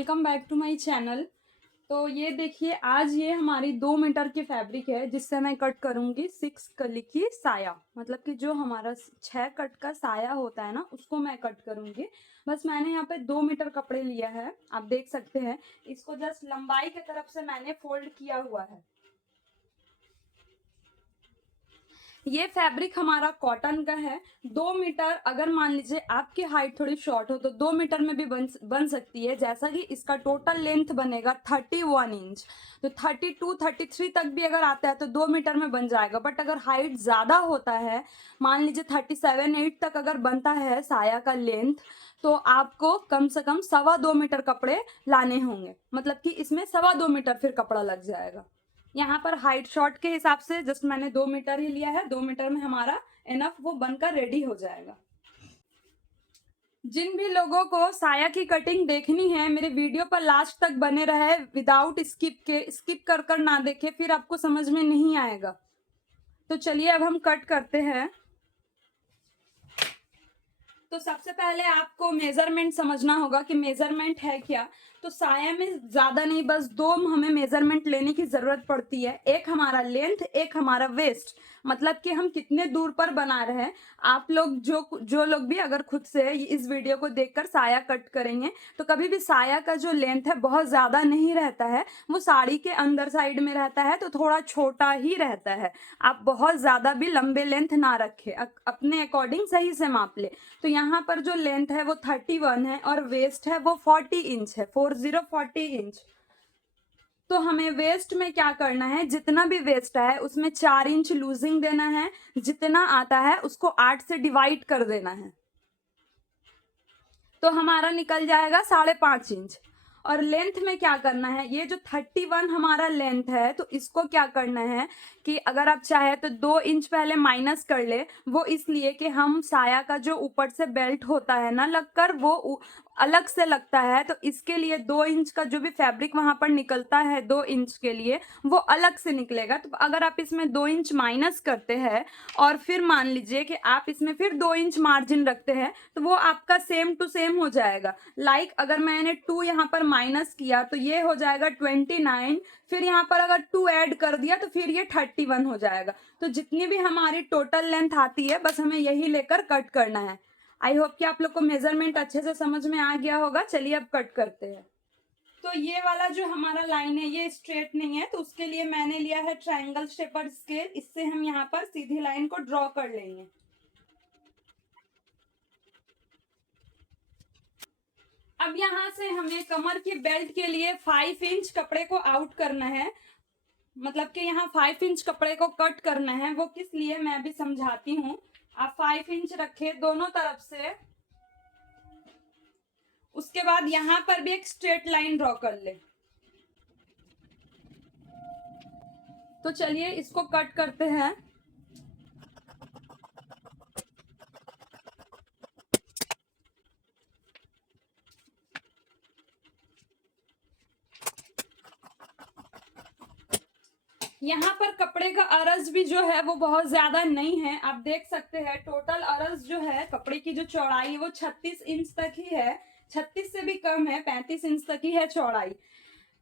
Welcome back to my channel. तो ये देखिए, आज ये हमारी 2 मीटर की फैब्रिक है जिससे मैं कट करूँगी 6 कली की साया। मतलब कि जो हमारा 6 कट का साया होता है ना, उसको मैं कट करूँगी। बस मैंने यहाँ पे 2 मीटर कपड़े लिया है, आप देख सकते हैं। इसको जस्ट लंबाई की तरफ से मैंने फोल्ड किया हुआ है। ये फैब्रिक हमारा कॉटन का है। 2 मीटर, अगर मान लीजिए आपकी हाइट थोड़ी शॉर्ट हो तो 2 मीटर में भी बन सकती है। जैसा कि इसका टोटल लेंथ बनेगा 31 इंच, तो 32 33 तक भी अगर आता है तो 2 मीटर में बन जाएगा। बट अगर हाइट ज़्यादा होता है, मान लीजिए 37 8 तक अगर बनता है साया का लेंथ, तो आपको कम से कम 2.25 मीटर कपड़े लाने होंगे। मतलब कि इसमें 2.25 मीटर फिर कपड़ा लग जाएगा। यहाँ पर हाइट शॉर्ट के हिसाब से जस्ट मैंने 2 मीटर ही लिया है। 2 मीटर में हमारा इनफ वो बनकर रेडी हो जाएगा। जिन भी लोगों को साया की कटिंग देखनी है, मेरे वीडियो पर लास्ट तक बने रहे, विदाउट स्किप कर कर ना देखे, फिर आपको समझ में नहीं आएगा। तो चलिए अब हम कट करते हैं। तो सबसे पहले आपको मेजरमेंट समझना होगा कि मेजरमेंट है क्या। तो साया में ज्यादा नहीं, बस 2 हमें मेजरमेंट लेने की जरूरत पड़ती है। एक हमारा लेंथ, एक हमारा वेस्ट। मतलब कि हम कितने दूर पर बना रहे हैं। आप लोग जो लोग भी अगर खुद से इस वीडियो को देखकर साया कट करेंगे, तो कभी भी साया का जो लेंथ है बहुत ज्यादा नहीं रहता है, वो साड़ी के अंदर साइड में रहता है, तो थोड़ा छोटा ही रहता है। आप बहुत ज्यादा भी लंबे लेंथ ना रखें, अपने अकॉर्डिंग सही से माप ले। तो यहाँ पर जो लेंथ है वो 31 है और वेस्ट है वो 40 इंच है, 40 इंच। तो हमें वेस्ट में क्या करना है, जितना भी वेस्ट है उसमें 4 इंच लूजिंग देना है। जितना आता है उसको 8 से डिवाइड कर देना है, तो हमारा निकल जाएगा 5.5 इंच। और लेंथ में क्या करना है, ये जो 31 हमारा लेंथ है, तो इसको क्या करना है कि अगर आप चाहे तो 2 इंच पहले माइनस कर ले। वो इसलिए कि हम साया का जो ऊपर से बेल्ट होता है ना लगकर, वो अलग से लगता है। तो इसके लिए 2 इंच का जो भी फैब्रिक वहां पर निकलता है 2 इंच के लिए, वो अलग से निकलेगा। तो अगर आप इसमें 2 इंच माइनस करते हैं और फिर मान लीजिए कि आप इसमें फिर 2 इंच मार्जिन रखते हैं, तो वो आपका सेम टू सेम हो जाएगा। लाइक अगर मैंने 2 यहाँ पर माइनस किया तो ये हो जाएगा 29, फिर यहाँ पर अगर 2 ऐड कर दिया तो फिर ये 31 हो जाएगा। तो जितनी भी हमारी टोटल लेंथ आती है, बस हमें यही लेकर कट करना है। आई होप कि आप लोग को मेजरमेंट अच्छे से समझ में आ गया होगा। चलिए अब कट करते हैं। तो ये वाला जो हमारा लाइन है ये स्ट्रेट नहीं है, तो उसके लिए मैंने लिया है ट्रायंगल शेपर स्केल। इससे हम यहाँ पर सीधी लाइन को ड्रॉ कर लेंगे। अब यहाँ से हमें कमर की बेल्ट के लिए 5 इंच कपड़े को आउट करना है। मतलब कि यहाँ 5 इंच कपड़े को कट करना है। वो किस लिए मैं अभी समझाती हूँ। आप 5 इंच रखे दोनों तरफ से। उसके बाद यहाँ पर भी एक स्ट्रेट लाइन ड्रॉ कर ले। तो चलिए इसको कट करते हैं। यहाँ पर कपड़े का अरज भी जो है वो बहुत ज्यादा नहीं है। आप देख सकते हैं टोटल अरज जो है कपड़े की जो चौड़ाई है वो 36 इंच तक ही है। 36 से भी कम है, 35 इंच तक ही है चौड़ाई।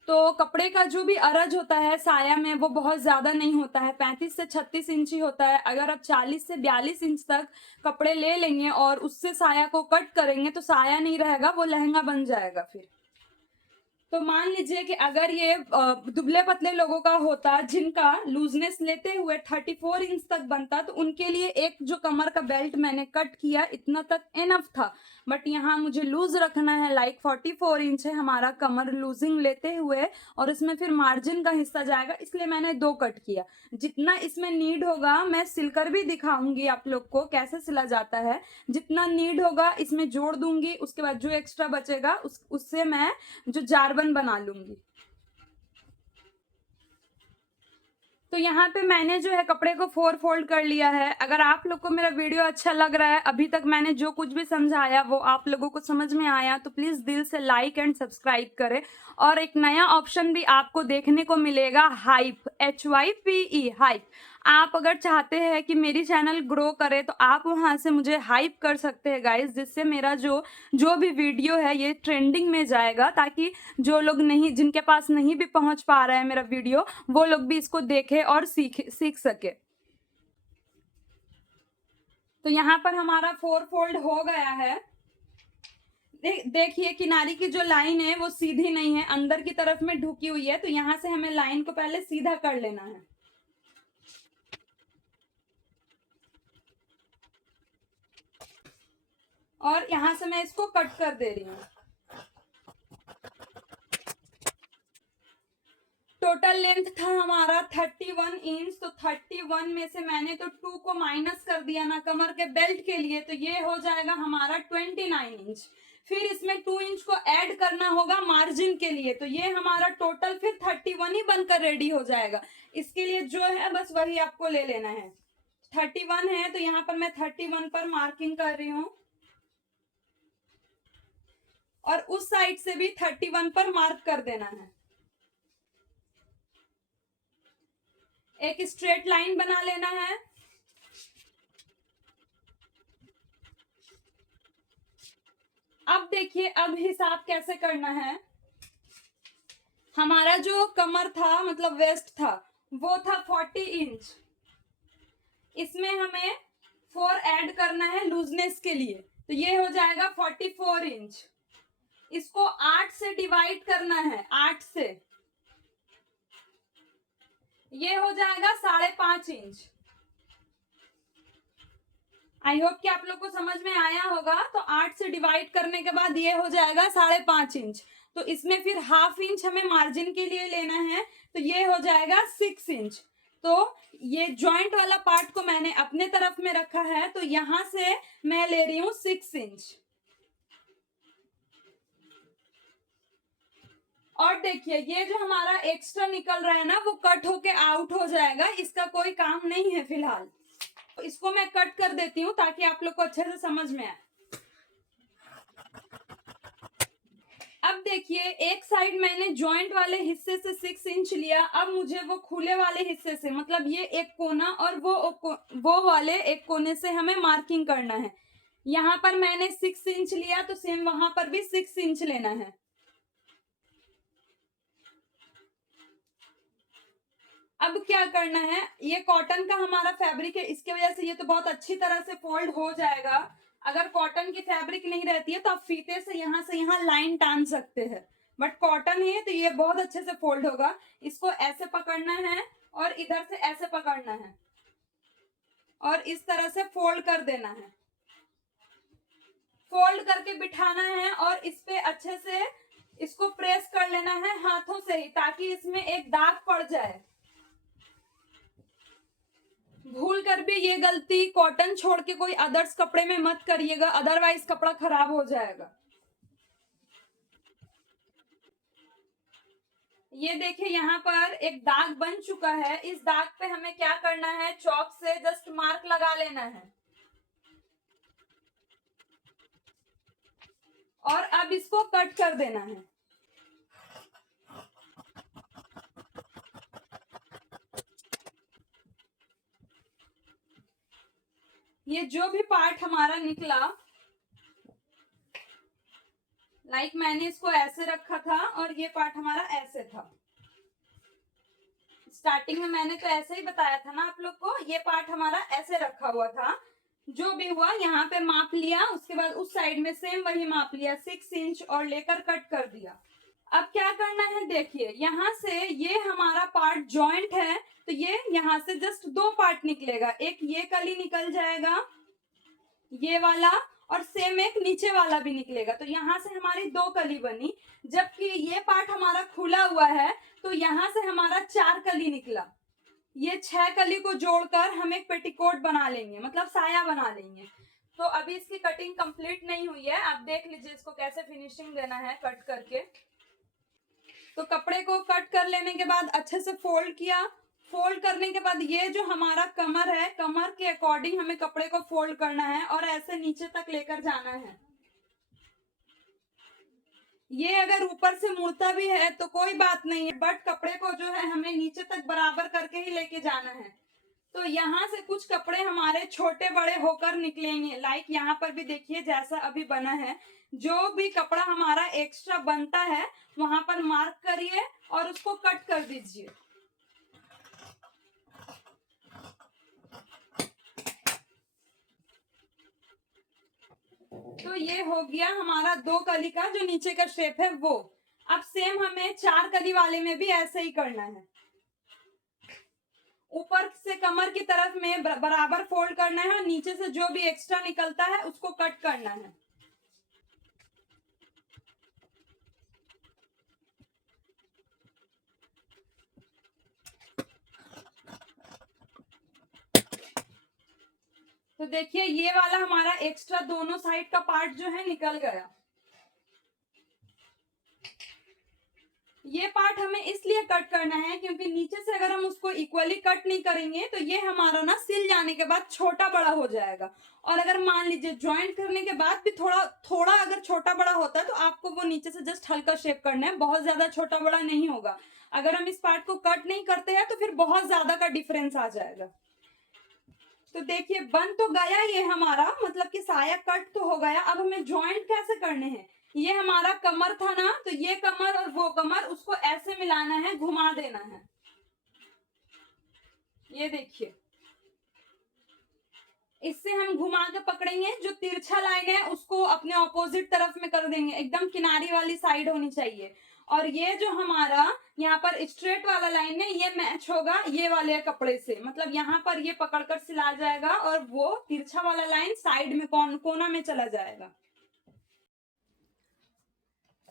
तो कपड़े का जो भी अरज होता है साया में वो बहुत ज्यादा नहीं होता है, 35 से 36 इंच ही होता है। अगर आप 40 से 42 इंच तक कपड़े ले लेंगे और उससे साया को कट करेंगे तो साया नहीं रहेगा, वो लहंगा बन जाएगा फिर। तो मान लीजिए कि अगर ये दुबले पतले लोगों का होता, जिनका लूजनेस लेते हुए 34 इंच तक बनता, तो उनके लिए एक जो कमर का बेल्ट मैंने कट किया इतना तक इनफ था। बट यहाँ मुझे लूज रखना है, लाइक 44 इंच है हमारा कमर लूजिंग लेते हुए, और इसमें फिर मार्जिन का हिस्सा जाएगा, इसलिए मैंने 2 कट किया। जितना इसमें नीड होगा मैं सिलकर भी दिखाऊंगी आप लोग को कैसे सिला जाता है। जितना नीड होगा इसमें जोड़ दूंगी, उसके बाद जो एक्स्ट्रा बचेगा उससे मैं जो जारबन बना लूंगी। तो यहाँ पे मैंने जो है कपड़े को 4 फोल्ड कर लिया है। अगर आप लोग को मेरा वीडियो अच्छा लग रहा है, अभी तक मैंने जो कुछ भी समझाया वो आप लोगों को समझ में आया, तो प्लीज दिल से लाइक एंड सब्सक्राइब करें। और एक नया ऑप्शन भी आपको देखने को मिलेगा, हाइप, HYPE, हाइप। आप अगर चाहते हैं कि मेरी चैनल ग्रो करे तो आप वहाँ से मुझे हाइप कर सकते हैं गाइस, जिससे मेरा जो भी वीडियो है ये ट्रेंडिंग में जाएगा, ताकि जो लोग नहीं, जिनके पास नहीं भी पहुँच पा रहा है मेरा वीडियो, वो लोग भी इसको देखे और सीख सके। तो यहाँ पर हमारा 4 फोल्ड हो गया है। देखिए किनारी की जो लाइन है वो सीधी नहीं है, अंदर की तरफ में ढुकी हुई है, तो यहाँ से हमें लाइन को पहले सीधा कर लेना है। और यहाँ से मैं इसको कट कर दे रही हूँ। टोटल लेंथ था हमारा 31 इंच, तो 31 में से मैंने तो 2 को माइनस कर दिया ना कमर के बेल्ट के लिए, तो ये हो जाएगा हमारा 29 इंच। फिर इसमें 2 इंच को ऐड करना होगा मार्जिन के लिए, तो ये हमारा टोटल फिर 31 ही बनकर रेडी हो जाएगा। इसके लिए जो है बस वही आपको ले लेना है। 31 है तो यहाँ पर मैं 31 पर मार्किंग कर रही हूँ, और उस साइड से भी 31 पर मार्क कर देना है। एक स्ट्रेट लाइन बना लेना है। अब देखिए अब हिसाब कैसे करना है। हमारा जो कमर था मतलब वेस्ट था वो था 40 इंच, इसमें हमें 4 ऐड करना है लूजनेस के लिए, तो ये हो जाएगा 44 इंच। इसको 8 से डिवाइड करना है, 8 से, ये हो जाएगा 5.5 इंच। आई होप कि आप लोग को समझ में आया होगा। तो 8 से डिवाइड करने के बाद ये हो जाएगा 5.5 इंच, तो इसमें फिर हाफ इंच हमें मार्जिन के लिए लेना है, तो ये हो जाएगा 6 इंच। तो ये जॉइंट वाला पार्ट को मैंने अपने तरफ में रखा है, तो यहां से मैं ले रही हूं 6 इंच। और देखिए ये जो हमारा एक्स्ट्रा निकल रहा है ना वो कट होके आउट हो जाएगा, इसका कोई काम नहीं है फिलहाल। तो इसको मैं कट कर देती हूँ ताकि आप लोग को अच्छे से समझ में आए। अब देखिए एक साइड मैंने जॉइंट वाले हिस्से से 6 इंच लिया, अब मुझे वो खुले वाले हिस्से से मतलब ये एक कोना और वो वाले एक कोने से हमें मार्किंग करना है। यहाँ पर मैंने 6 इंच लिया, तो सेम वहां पर भी 6 इंच लेना है। अब क्या करना है, ये कॉटन का हमारा फैब्रिक है, इसकी वजह से ये तो बहुत अच्छी तरह से फोल्ड हो जाएगा। अगर कॉटन की फैब्रिक नहीं रहती है तो आप फीते से यहाँ लाइन टान सकते हैं, बट कॉटन है तो ये बहुत अच्छे से फोल्ड होगा। इसको ऐसे पकड़ना है और इधर से ऐसे पकड़ना है और इस तरह से फोल्ड कर देना है, फोल्ड करके बिठाना है, और इस पे अच्छे से इसको प्रेस कर लेना है हाथों से ही, ताकि इसमें एक दाग पड़ जाए। भूल कर भी ये गलती कॉटन छोड़ के कोई अदर्स कपड़े में मत करिएगा, अदरवाइज कपड़ा खराब हो जाएगा। ये देखिए यहाँ पर एक दाग बन चुका है, इस दाग पे हमें क्या करना है, चॉक से जस्ट मार्क लगा लेना है, और अब इसको कट कर देना है। ये जो भी पार्ट हमारा निकला, लाइक मैंने इसको ऐसे रखा था और ये पार्ट हमारा ऐसे था। स्टार्टिंग में मैंने तो ऐसे ही बताया था ना आप लोग को, ये पार्ट हमारा ऐसे रखा हुआ था। जो भी हुआ यहाँ पे माप लिया, उसके बाद उस साइड में सेम वही माप लिया 6 इंच और लेकर कट कर दिया। अब क्या करना है, देखिए यहाँ से ये हमारा पार्ट जॉइंट है, तो ये यहाँ से जस्ट 2 पार्ट निकलेगा, एक ये कली निकल जाएगा ये वाला, और सेम एक नीचे वाला भी निकलेगा, तो यहाँ से हमारी 2 कली बनी। जबकि ये पार्ट हमारा खुला हुआ है, तो यहाँ से हमारा 4 कली निकला। ये 6 कली को जोड़कर हम एक पेटीकोट बना लेंगे, मतलब साया बना लेंगे। तो अभी इसकी कटिंग कंप्लीट नहीं हुई है, आप देख लीजिए इसको कैसे फिनिशिंग देना है कट करके। तो कपड़े को कट कर लेने के बाद अच्छे से फोल्ड किया, फोल्ड करने के बाद ये जो हमारा कमर है, कमर के अकॉर्डिंग हमें कपड़े को फोल्ड करना है और ऐसे नीचे तक लेकर जाना है। ये अगर ऊपर से मुड़ता भी है तो कोई बात नहीं है, बट कपड़े को जो है हमें नीचे तक बराबर करके ही लेके जाना है। तो यहाँ से कुछ कपड़े हमारे छोटे बड़े होकर निकलेंगे। लाइक यहाँ पर भी देखिए जैसा अभी बना है। जो भी कपड़ा हमारा एक्स्ट्रा बनता है वहां पर मार्क करिए और उसको कट कर दीजिए। तो ये हो गया हमारा 2 कली का जो नीचे का शेप है वो। अब सेम हमें 4 कली वाले में भी ऐसे ही करना है। ऊपर से कमर की तरफ में बराबर फोल्ड करना है और नीचे से जो भी एक्स्ट्रा निकलता है उसको कट करना है। तो देखिए ये वाला हमारा एक्स्ट्रा दोनों साइड का पार्ट जो है निकल गया। ये पार्ट हमें इसलिए कट करना है क्योंकि नीचे से अगर हम उसको इक्वली कट नहीं करेंगे तो ये हमारा ना सिल जाने के बाद छोटा बड़ा हो जाएगा। और अगर मान लीजिए ज्वाइंट करने के बाद भी थोड़ा अगर छोटा बड़ा होता है तो आपको वो नीचे से जस्ट हल्का शेप करना है, बहुत ज्यादा छोटा बड़ा नहीं होगा। अगर हम इस पार्ट को कट नहीं करते हैं तो फिर बहुत ज्यादा का डिफरेंस आ जाएगा। तो देखिए बन तो गया ये हमारा, मतलब कि साया कट तो हो गया। अब हमें ज्वाइंट कैसे करने हैं। ये हमारा कमर था ना, तो ये कमर और वो कमर उसको ऐसे मिलाना है, घुमा देना है। ये देखिए इससे हम घुमा के पकड़ेंगे, जो तिरछा लाइन है उसको अपने ऑपोजिट तरफ में कर देंगे, एकदम किनारी वाली साइड होनी चाहिए। और ये जो हमारा यहाँ पर स्ट्रेट वाला लाइन है ये मैच होगा ये वाले कपड़े से, मतलब यहाँ पर ये पकड़कर सिला जाएगा और वो तिरछा वाला लाइन साइड में कोना में चला जाएगा।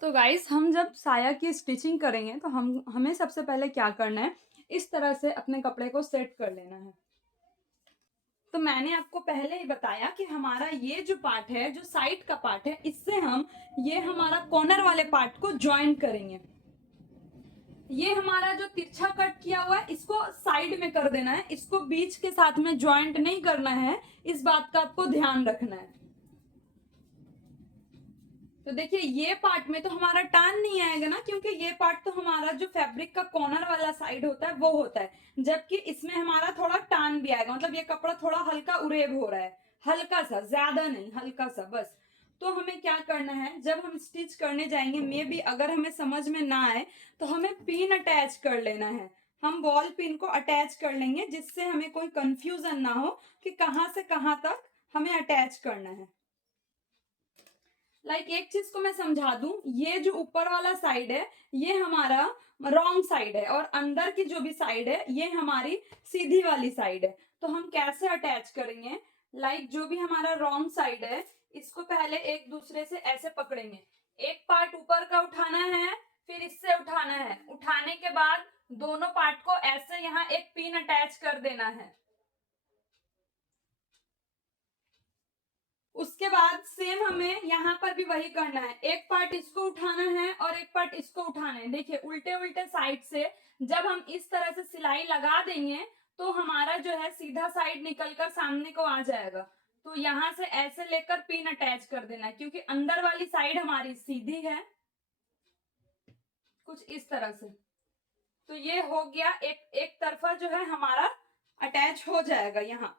तो गाइस हम जब साया की स्टिचिंग करेंगे तो हमें सबसे पहले क्या करना है, इस तरह से अपने कपड़े को सेट कर लेना है। तो मैंने आपको पहले ही बताया कि हमारा ये जो पार्ट है, जो साइड का पार्ट है, इससे हम ये हमारा कॉर्नर वाले पार्ट को ज्वाइन करेंगे। ये हमारा जो तिरछा कट किया हुआ है इसको साइड में कर देना है, इसको बीच के साथ में ज्वाइंट नहीं करना है, इस बात का आपको ध्यान रखना है। तो देखिए ये पार्ट में तो हमारा टान नहीं आएगा ना, क्योंकि ये पार्ट तो हमारा जो फैब्रिक का कॉर्नर वाला साइड होता है वो होता है, जबकि इसमें हमारा थोड़ा टान भी आएगा, मतलब ये कपड़ा थोड़ा हल्का उरेब हो रहा है, हल्का सा, ज्यादा नहीं, हल्का सा बस। तो हमें क्या करना है, जब हम स्टिच करने जाएंगे मे भी अगर हमें समझ में ना आए तो हमें पिन अटैच कर लेना है। हम बॉल पिन को अटैच कर लेंगे जिससे हमें कोई कंफ्यूजन ना हो कि कहाँ से कहाँ तक हमें अटैच करना है। एक चीज को मैं समझा दूं, ये जो ऊपर वाला साइड है ये हमारा रॉन्ग साइड है और अंदर की जो भी साइड है ये हमारी सीधी वाली साइड है। तो हम कैसे अटैच करेंगे, जो भी हमारा रॉन्ग साइड है इसको पहले एक दूसरे से ऐसे पकड़ेंगे, एक पार्ट ऊपर का उठाना है, फिर इससे उठाना है, उठाने के बाद दोनों पार्ट को ऐसे यहाँ एक पिन अटैच कर देना है। उसके बाद सेम हमें यहाँ पर भी वही करना है, एक पार्ट इसको उठाना है और एक पार्ट इसको उठाना है। देखिए उल्टे उल्टे साइड से जब हम इस तरह से सिलाई लगा देंगे तो हमारा जो है सीधा साइड निकलकर सामने को आ जाएगा। तो यहाँ से ऐसे लेकर पिन अटैच कर देना है, क्योंकि अंदर वाली साइड हमारी सीधी है, कुछ इस तरह से। तो ये हो गया, एक तरफा जो है हमारा अटैच हो जाएगा। यहाँ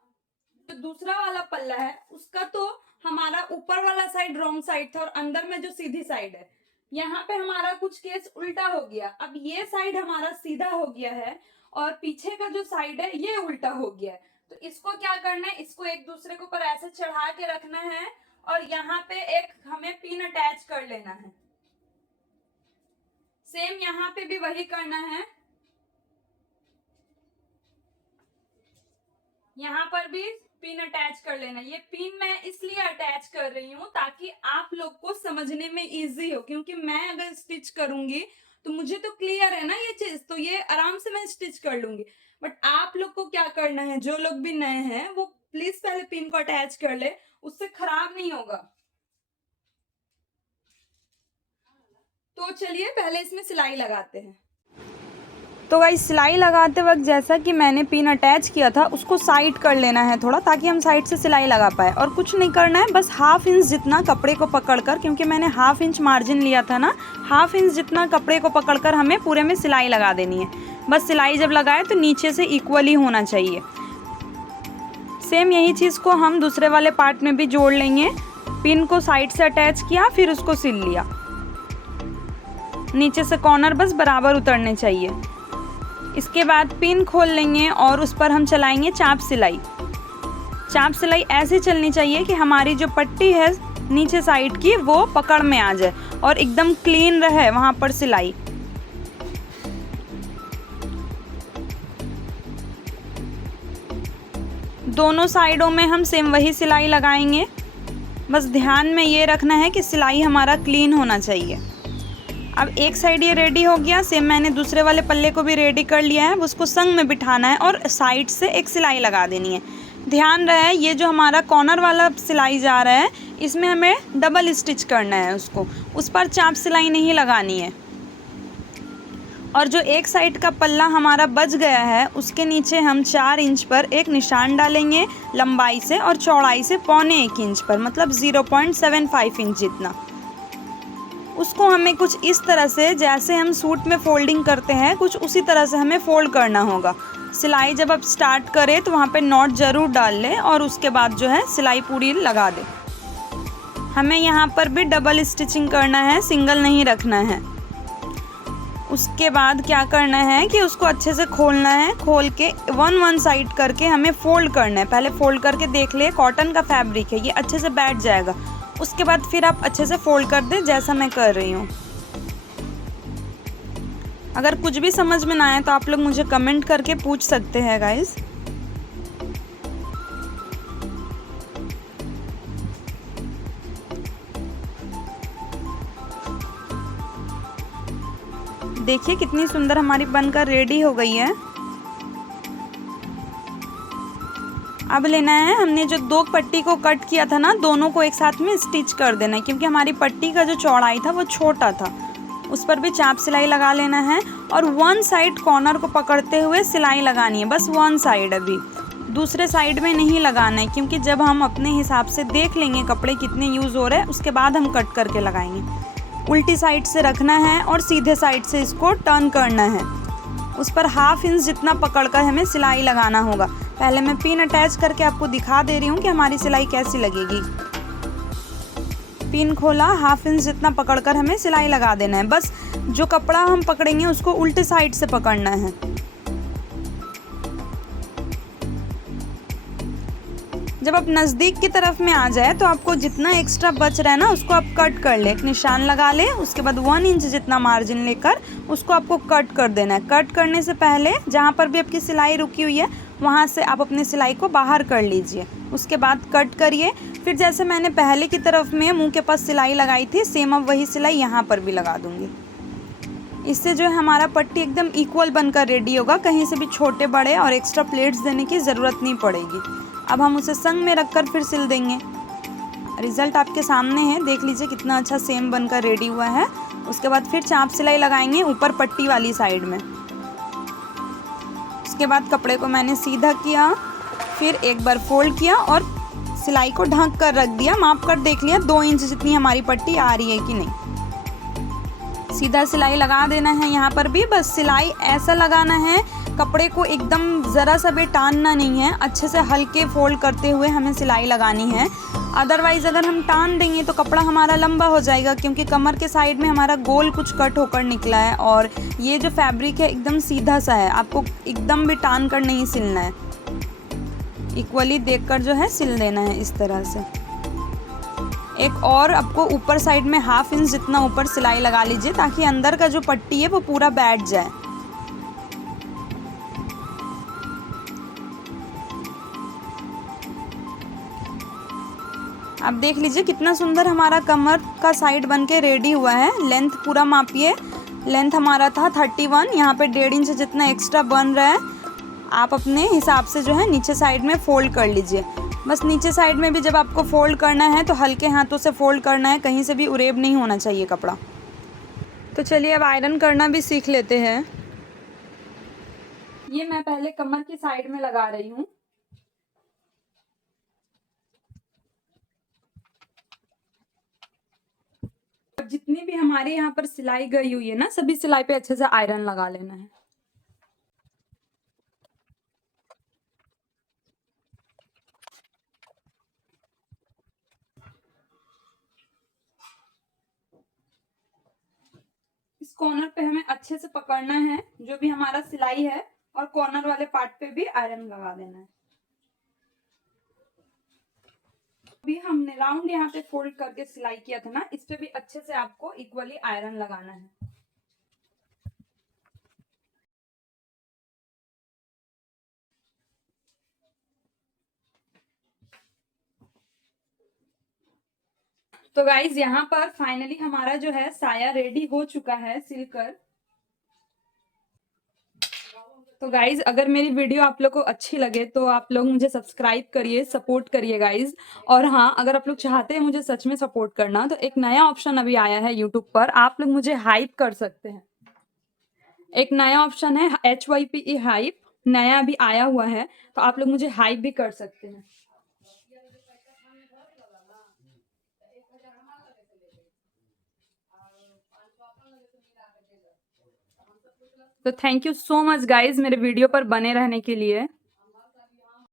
तो दूसरा वाला पल्ला है उसका तो हमारा ऊपर वाला साइड रॉन्ग साइड था और अंदर में जो सीधी साइड है, यहाँ पे हमारा कुछ केस उल्टा हो गया। अब ये साइड हमारा सीधा हो गया है और पीछे का जो साइड है ये उल्टा हो गया है। तो इसको क्या करना है, इसको एक दूसरे के ऊपर ऐसे चढ़ा के रखना है और यहाँ पे एक हमें पिन अटैच कर लेना है। सेम यहाँ पे भी वही करना है, यहाँ पर भी पिन अटैच कर लेना। ये पिन मैं इसलिए अटैच कर रही हूँ ताकि आप लोग को समझने में इजी हो, क्योंकि मैं अगर स्टिच करूंगी तो मुझे तो क्लियर है ना ये चीज, तो ये आराम से मैं स्टिच कर लूंगी। बट आप लोग को क्या करना है, जो लोग भी नए हैं वो प्लीज पहले पिन को अटैच कर ले, उससे खराब नहीं होगा। तो चलिए पहले इसमें सिलाई लगाते हैं। तो गाइस सिलाई लगाते वक्त जैसा कि मैंने पिन अटैच किया था उसको साइड कर लेना है थोड़ा, ताकि हम साइड से सिलाई लगा पाए। और कुछ नहीं करना है, बस 1/2 इंच जितना कपड़े को पकड़कर, क्योंकि मैंने 1/2 इंच मार्जिन लिया था ना, 1/2 इंच जितना कपड़े को पकड़कर हमें पूरे में सिलाई लगा देनी है। बस सिलाई जब लगाए तो नीचे से इक्वली होना चाहिए। सेम यही चीज़ को हम दूसरे वाले पार्ट में भी जोड़ लेंगे। पिन को साइड से अटैच किया, फिर उसको सिल लिया। नीचे से कॉर्नर बस बराबर उतरने चाहिए। इसके बाद पिन खोल लेंगे और उस पर हम चलाएंगे चाप सिलाई। चाप सिलाई ऐसे चलनी चाहिए कि हमारी जो पट्टी है नीचे साइड की वो पकड़ में आ जाए और एकदम क्लीन रहे वहाँ पर सिलाई। दोनों साइडों में हम सेम वही सिलाई लगाएंगे। बस ध्यान में ये रखना है कि सिलाई हमारा क्लीन होना चाहिए। अब एक साइड ये रेडी हो गया, सेम मैंने दूसरे वाले पल्ले को भी रेडी कर लिया है। उसको संग में बिठाना है और साइड से एक सिलाई लगा देनी है। ध्यान रहे ये जो हमारा कॉर्नर वाला सिलाई जा रहा है इसमें हमें डबल स्टिच करना है, उसको उस पर चाप सिलाई नहीं लगानी है। और जो एक साइड का पल्ला हमारा बच गया है उसके नीचे हम 4 इंच पर एक निशान डालेंगे लंबाई से और चौड़ाई से 1.25 इंच पर, मतलब 0.75 इंच जितना। उसको हमें कुछ इस तरह से, जैसे हम सूट में फोल्डिंग करते हैं कुछ उसी तरह से हमें फोल्ड करना होगा। सिलाई जब आप स्टार्ट करें तो वहाँ पे नॉट ज़रूर डाल लें और उसके बाद जो है सिलाई पूरी लगा दें। हमें यहाँ पर भी डबल स्टिचिंग करना है, सिंगल नहीं रखना है। उसके बाद क्या करना है कि उसको अच्छे से खोलना है। खोल के वन साइड करके हमें फोल्ड करना है। पहले फोल्ड करके देख ले, कॉटन का फैब्रिक है, ये अच्छे से बैठ जाएगा। उसके बाद फिर आप अच्छे से फोल्ड कर दें जैसा मैं कर रही हूँ। अगर कुछ भी समझ में ना आए तो आप लोग मुझे कमेंट करके पूछ सकते हैं गाइस। देखिए कितनी सुंदर हमारी बनकर रेडी हो गई है। अब लेना है, हमने जो 2 पट्टी को कट किया था ना, दोनों को एक साथ में स्टिच कर देना है, क्योंकि हमारी पट्टी का जो चौड़ाई था वो छोटा था। उस पर भी चाप सिलाई लगा लेना है और वन साइड कॉर्नर को पकड़ते हुए सिलाई लगानी है, बस वन साइड। अभी दूसरे साइड में नहीं लगाना है, क्योंकि जब हम अपने हिसाब से देख लेंगे कपड़े कितने यूज़ हो रहे हैं उसके बाद हम कट करके लगाएंगे। उल्टी साइड से रखना है और सीधे साइड से इसको टर्न करना है। उस पर 1/2 इंच जितना पकड़कर हमें सिलाई लगाना होगा। पहले मैं पिन अटैच करके आपको दिखा दे रही हूँ कि हमारी सिलाई कैसी लगेगी। पिन खोला, 1/2 इंच जितना पकड़कर हमें सिलाई लगा देना है। बस जो कपड़ा हम पकड़ेंगे उसको उल्टे साइड से पकड़ना है। जब आप नज़दीक की तरफ में आ जाए तो आपको जितना एक्स्ट्रा बच रहा है ना उसको आप कट कर ले, एक निशान लगा ले। उसके बाद 1 इंच जितना मार्जिन लेकर उसको आपको कट कर देना है। कट करने से पहले जहाँ पर भी आपकी सिलाई रुकी हुई है वहाँ से आप अपनी सिलाई को बाहर कर लीजिए। उसके बाद कट करिए। फिर जैसे मैंने पहले की तरफ में मुंह के पास सिलाई लगाई थी, सेम अब वही सिलाई यहाँ पर भी लगा दूँगी। इससे जो है हमारा पट्टी एकदम इक्वल बनकर रेडी होगा। कहीं से भी छोटे बड़े और एक्स्ट्रा प्लेट्स देने की ज़रूरत नहीं पड़ेगी। अब हम उसे संग में रखकर फिर सिल देंगे। रिज़ल्ट आपके सामने है, देख लीजिए कितना अच्छा सेम बनकर रेडी हुआ है। उसके बाद फिर चाप सिलाई लगाएंगे ऊपर पट्टी वाली साइड में। उसके बाद कपड़े को मैंने सीधा किया, फिर एक बार फोल्ड किया और सिलाई को ढक कर रख दिया। माप कर देख लिया 2 इंच जितनी हमारी पट्टी आ रही है कि नहीं। सीधा सिलाई लगा देना है। यहाँ पर भी बस सिलाई ऐसा लगाना है, कपड़े को एकदम ज़रा सा भी टानना नहीं है। अच्छे से हल्के फोल्ड करते हुए हमें सिलाई लगानी है। अदरवाइज़ अगर हम टान देंगे तो कपड़ा हमारा लंबा हो जाएगा, क्योंकि कमर के साइड में हमारा गोल कुछ कट होकर निकला है और ये जो फैब्रिक है एकदम सीधा सा है। आपको एकदम भी टान कर नहीं सिलना है, इक्वली देखकर जो है सिल देना है इस तरह से। एक और आपको ऊपर साइड में 1/2 इंच जितना ऊपर सिलाई लगा लीजिए, ताकि अंदर का जो पट्टी है वो पूरा बैठ जाए। अब देख लीजिए कितना सुंदर हमारा कमर का साइड बन के रेडी हुआ है। लेंथ पूरा मापिए। लेंथ हमारा था 31, यहाँ पे 1.5 इंच जितना एक्स्ट्रा बन रहा है। आप अपने हिसाब से जो है नीचे साइड में फ़ोल्ड कर लीजिए। बस नीचे साइड में भी जब आपको फ़ोल्ड करना है तो हल्के हाथों से फ़ोल्ड करना है, कहीं से भी उरेब नहीं होना चाहिए कपड़ा। तो चलिए अब आयरन करना भी सीख लेते हैं। ये मैं पहले कमर की साइड में लगा रही हूँ। जितनी भी हमारे यहाँ पर सिलाई गई हुई है ना, सभी सिलाई पे अच्छे से आयरन लगा लेना है। कॉर्नर पे हमें अच्छे से पकड़ना है, जो भी हमारा सिलाई है, और कॉर्नर वाले पार्ट पे भी आयरन लगा देना है। अभी हमने राउंड यहाँ पे फोल्ड करके सिलाई किया था ना, इस पे भी अच्छे से आपको इक्वली आयरन लगाना है। तो गाइज यहाँ पर फाइनली हमारा जो है साया रेडी हो चुका है सिलकर। तो गाइज अगर मेरी वीडियो आप लोग को अच्छी लगे तो आप लोग मुझे सब्सक्राइब करिए, सपोर्ट करिए गाइज। और हाँ, अगर आप लोग चाहते हैं मुझे सच में सपोर्ट करना, तो एक नया ऑप्शन अभी आया है यूट्यूब पर, आप लोग मुझे हाइप कर सकते हैं। एक नया ऑप्शन है HYPE हाइप, नया अभी आया हुआ है, तो आप लोग मुझे हाइप भी कर सकते हैं। तो thank you so much guys मेरे वीडियो पर बने रहने के लिए।